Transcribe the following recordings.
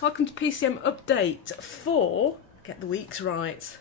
welcome to PCM Update for, get the weeks right,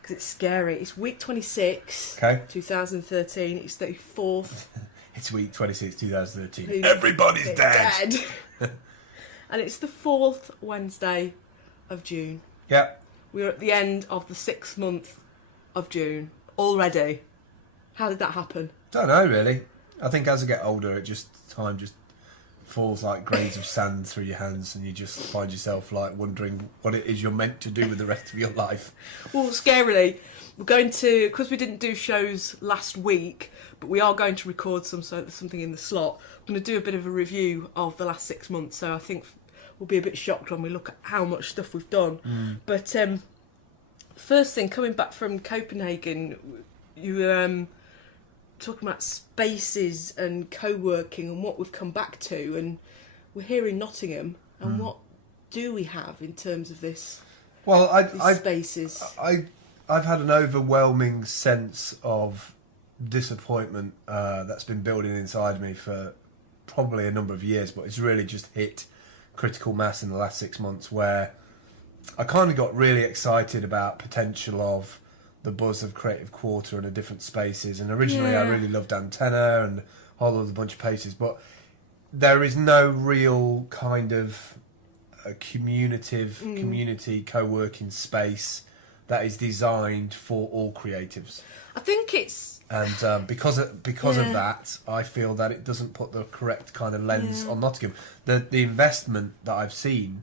because it's scary, it's week 26, Okay. 2013, it's the 4th. It's week 26, 2013. Everybody's dead. And it's the 4th Wednesday of June. Yep. We're at the end of the 6th month of June already. How did that happen? Don't know, really. I think as I get older, time just falls like grains of sand through your hands, and you just find yourself like wondering what it is you're meant to do with the rest of your life. Well, scarily, we're going to, because we didn't do shows last week, but we are going to record something in the slot. We're going to do a bit of a review of the last 6 months, so I think we'll be a bit shocked when we look at how much stuff we've done. But first thing, coming back from Copenhagen, you were talking about spaces and co-working and what we've come back to, and we're here in Nottingham, and what do we have in terms of this? Well, spaces. I've had an overwhelming sense of disappointment that's been building inside me for probably a number of years, but it's really just hit critical mass in the last 6 months, where I kind of got really excited about potential of the buzz of Creative Quarter and the different spaces, and originally I really loved Antenna and a whole other bunch of places, but there is no real kind of community co-working space that is designed for all creatives. I think it's... And because of that, I feel that it doesn't put the correct kind of lens on Nottingham. The investment that I've seen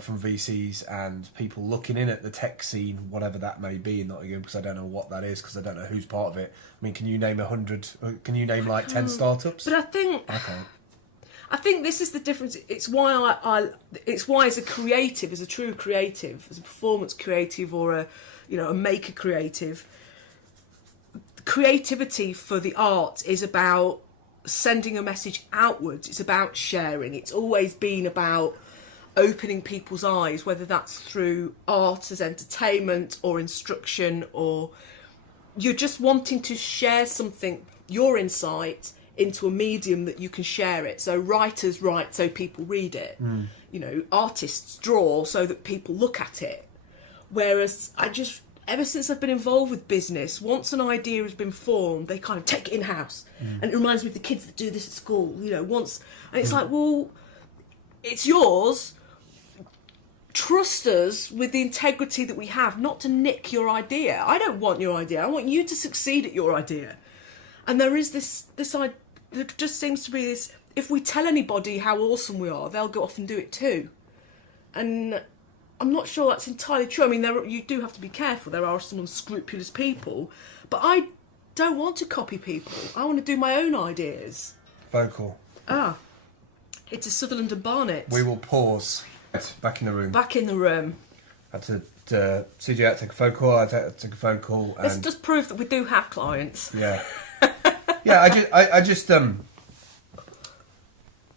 from VCs and people looking in at the tech scene, whatever that may be in Nottingham, because I don't know what that is, because I don't know who's part of it. I mean, can you name 100? Can you name like 10 startups? But I think this is the difference. It's why it's why as a creative, as a true creative, as a performance creative or a maker creative, creativity for the art is about sending a message outwards. It's about sharing. It's always been about opening people's eyes, whether that's through art as entertainment or instruction, or you're just wanting to share something, your insight, into a medium that you can share it. So writers write so people read it. Artists draw so that people look at it. Whereas ever since I've been involved with business, once an idea has been formed, they kind of take it in-house. And it reminds me of the kids that do this at school, and it's like, well, it's yours. Trust us with the integrity that we have, not to nick your idea. I don't want your idea. I want you to succeed at your idea. And there is this idea, there just seems to be this, if we tell anybody how awesome we are, they'll go off and do it too. And I'm not sure that's entirely true. I mean, you do have to be careful. There are some unscrupulous people, but I don't want to copy people. I want to do my own ideas. Vocal. It's a Sutherland and Barnett. We will pause. Back in the room. Back in the room. I had to CJ had to take a phone call. I took a phone call. Let's just prove that we do have clients. Yeah. I just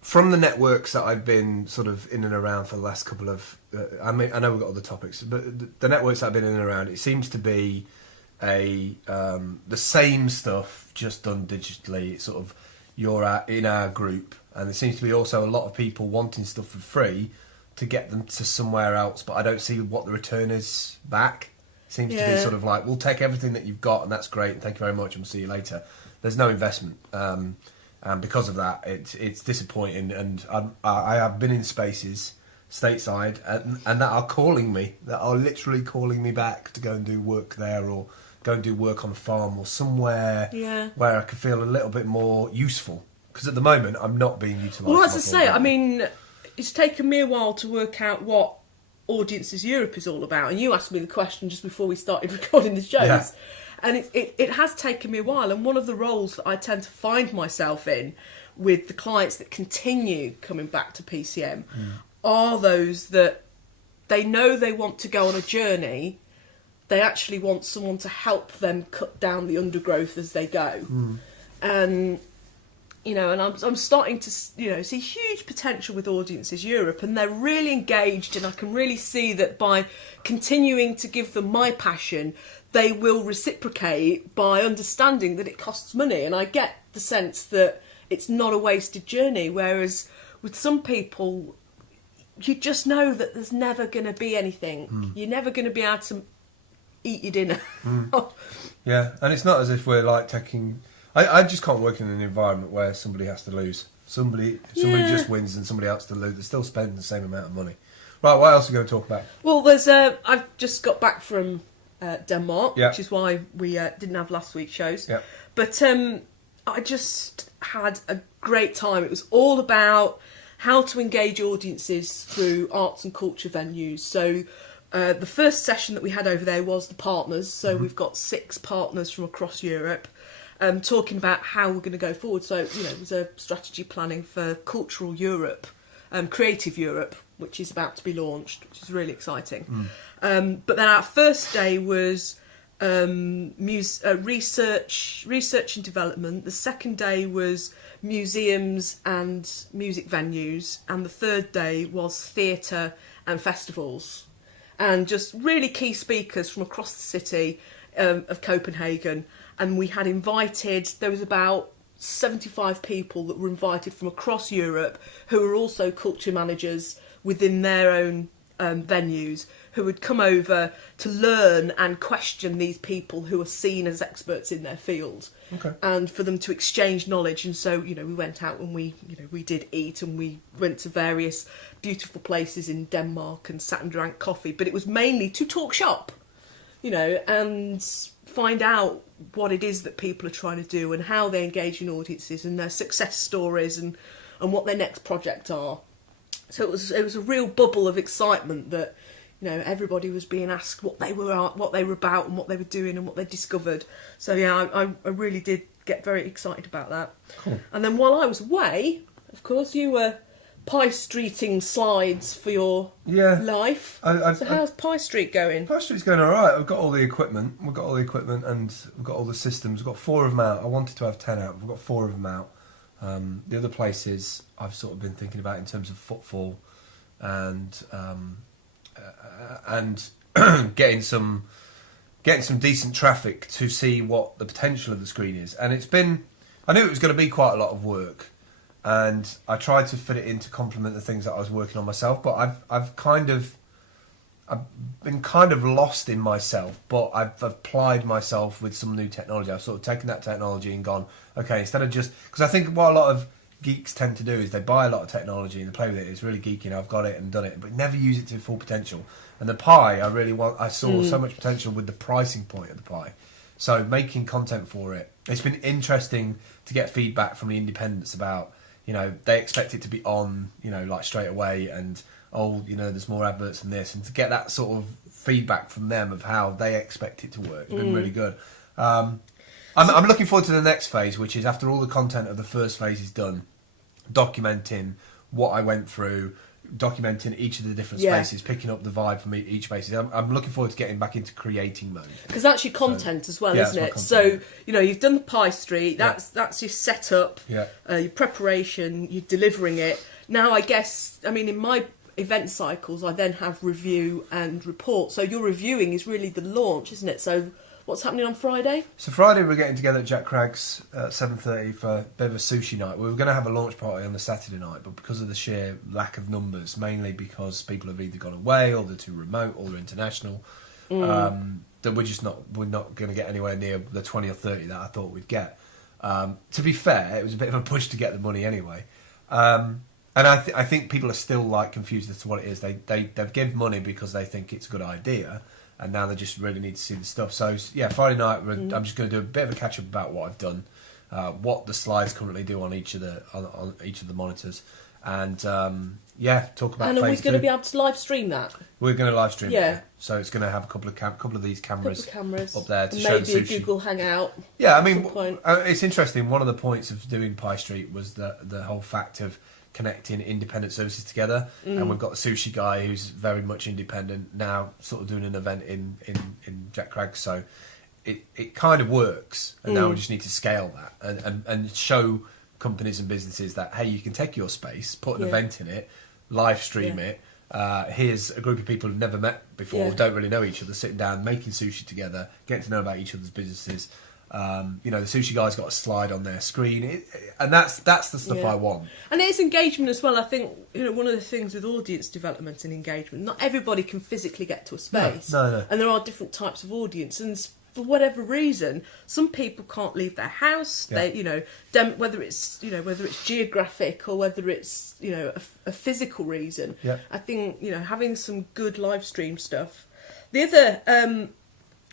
from the networks that I've been sort of in and around for the last couple of, I know we've got other topics, but the networks that I've been in and around, it seems to be the same stuff just done digitally. It's sort of you're in our group, and there seems to be also a lot of people wanting stuff for free to get them to somewhere else, but I don't see what the return is back. It seems to be sort of like, we'll take everything that you've got, and that's great, and thank you very much, and we'll see you later. There's no investment, and because of that, it's disappointing. And I have been in spaces stateside, and that are calling me, that are literally calling me back to go and do work there, or go and do work on a farm, or somewhere where I can feel a little bit more useful. Because at the moment, I'm not being utilised. Well, as I say, I mean, it's taken me a while to work out what Audiences Europe is all about. And you asked me the question just before we started recording the shows. Yeah. And it has taken me a while. And one of the roles that I tend to find myself in with the clients that continue coming back to PCM are those that they know they want to go on a journey. They actually want someone to help them cut down the undergrowth as they go. And and I'm starting to see huge potential with Audiences Europe, and they're really engaged, and I can really see that by continuing to give them my passion, they will reciprocate by understanding that it costs money. And I get the sense that it's not a wasted journey, whereas with some people, you just know that there's never going to be anything. You're never going to be able to eat your dinner. Yeah, and it's not as if we're like taking... I just can't work in an environment where somebody has to lose. Somebody just wins and somebody else to lose. They're still spending the same amount of money. Right, what else are we going to talk about? Well, I've just got back from Denmark, which is why we didn't have last week's shows. Yeah. But I just had a great time. It was all about how to engage audiences through arts and culture venues. So the first session that we had over there was the partners. So we've got 6 partners from across Europe talking about how we're going to go forward. So, it was a strategy planning for Cultural Europe, Creative Europe, which is about to be launched, which is really exciting. But then our first day was research and development. The second day was museums and music venues, and the third day was theatre and festivals, and just really key speakers from across the city of Copenhagen. And we had there was about 75 people that were invited from across Europe who were also culture managers within their own venues, who would come over to learn and question these people who are seen as experts in their field, and for them to exchange knowledge. And so, we went out and we did eat, and we went to various beautiful places in Denmark and sat and drank coffee. But it was mainly to talk shop, and find out what it is that people are trying to do and how they engage in audiences and their success stories and what their next project are. So it was a real bubble of excitement that everybody was being asked what they were about and what they were doing and what they discovered. So yeah, I really did get very excited about that. Cool. And then while I was away, of course, you were Pie Streeting slides for your life. So how's Pie Street going? Pie Street's going all right. We've got all the equipment. And we've got all the systems. We've got 4 of them out. I wanted to have 10 out. We've got 4 of them out. The other places I've sort of been thinking about in terms of footfall and getting some decent traffic to see what the potential of the screen is. And I knew it was going to be quite a lot of work, and I tried to fit it in to complement the things that I was working on myself. But I've been kind of lost in myself, but I've applied myself with some new technology. I've sort of taken that technology and gone, okay, instead of just... Because I think what a lot of geeks tend to do is they buy a lot of technology and they play with it. It's really geeky, I've got it and done it, but never use it to full potential. And the Pi, I saw so much potential with the pricing point of the Pi. So making content for it. It's been interesting to get feedback from the independents about, they expect it to be on, like straight away, and there's more adverts than this, and to get that sort of feedback from them of how they expect it to work. It's been really good. I'm looking forward to the next phase, which is after all the content of the first phase is done, documenting what I went through, documenting each of the different spaces, picking up the vibe from each space. I'm looking forward to getting back into creating mode. Because that's your content as well, isn't it? So, you've done the Pie Street, that's your setup, your preparation, you're delivering it. Now, I guess, in my event cycles, I then have review and report. So your reviewing is really the launch, isn't it? So what's happening on Friday? So Friday we're getting together at Jack Craig's at 7:30 for a bit of a sushi night. We were going to have a launch party on the Saturday night, but because of the sheer lack of numbers, mainly because people have either gone away or they're too remote or they're international, that we're not going to get anywhere near the 20 or 30 that I thought we'd get. To be fair, it was a bit of a push to get the money anyway. And I think people are still confused as to what it is. They've given money because they think it's a good idea, and now they just really need to see the stuff. So yeah, Friday night I'm just going to do a bit of a catch up about what I've done, what the slides currently do on each of the monitors, and talk about. And are we going to be able to live stream that? We're going to live stream it. Yeah. So it's going to have a couple of these cameras up there to show the sushi. Maybe a Google Hangout. Yeah, it's interesting. One of the points of doing Pie Street was the whole fact of connecting independent services together, and we've got the sushi guy who's very much independent now, sort of doing an event in Jack Craig's. So it kind of works, and now we just need to scale that and show companies and businesses that, hey, you can take your space, put an event in it, live stream it. Here's a group of people who've never met before, don't really know each other, sitting down, making sushi together, getting to know about each other's businesses. You know, the sushi guy's got a slide on their screen, and that's the stuff I want. And it is engagement as well. I think, you know, one of the things with audience development and engagement, not everybody can physically get to a space. No. And there are different types of audience, and for whatever reason, some people can't leave their house. Yeah. They, you know, whether it's geographic or whether it's, you know, a physical reason. Yeah. I think, you know, having some good live stream stuff. The other,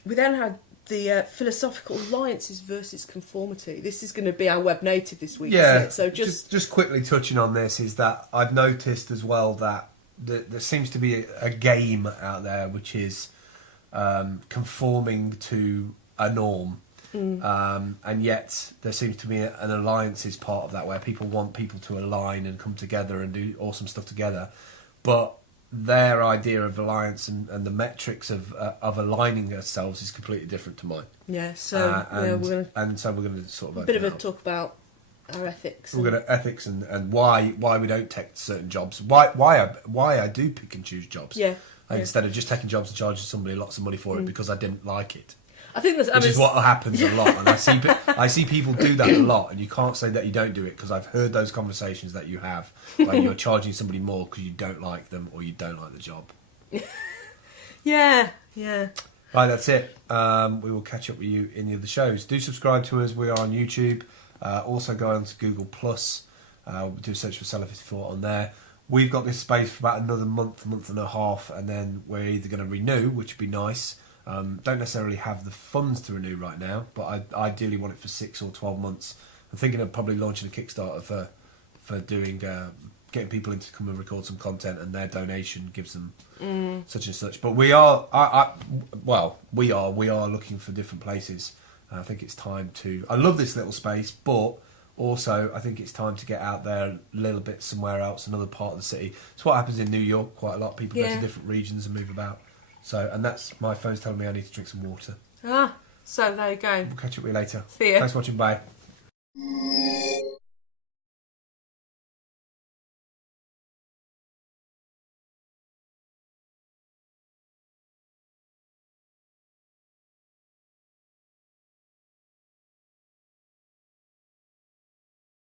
we then had the philosophical alliances versus conformity. This is going to be our web native this week, isn't it? So just quickly touching on this is that I've noticed as well that there seems to be a game out there which is conforming to a norm, and yet there seems to be an alliances part of that where people want people to align and come together and do awesome stuff together, but their idea of alliance and the metrics of aligning ourselves is completely different to mine. Yeah, so we're going to sort of a bit of a talk about our ethics. We're going to ethics and why we don't take certain jobs, why I do pick and choose jobs. Yeah. Instead of just taking jobs and charging somebody lots of money for it because I didn't like it. I think which is what happens a lot, and I see people do that a lot, and you can't say that you don't do it because I've heard those conversations that you have, where you're charging somebody more because you don't like them or you don't like the job. Yeah. Right, that's it. We will catch up with you in the other shows. Do subscribe to us. We are on YouTube. Also go on to Google Plus. Do a search for Seller 54 on there. We've got this space for about another month and a half, and then we're either going to renew, which would be nice. Don't necessarily have the funds to renew right now, but I ideally want it for 6 or 12 months. I'm thinking of probably launching a Kickstarter for doing getting people in to come and record some content, and their donation gives them such and such. But we are looking for different places. I think it's time to. I love this little space, but also I think it's time to get out there a little bit somewhere else, another part of the city. It's what happens in New York quite a lot. People go to different regions and move about. So, and that's my phone's telling me I need to drink some water. So there you go. We'll catch up with you later. See ya. Thanks for watching. Bye.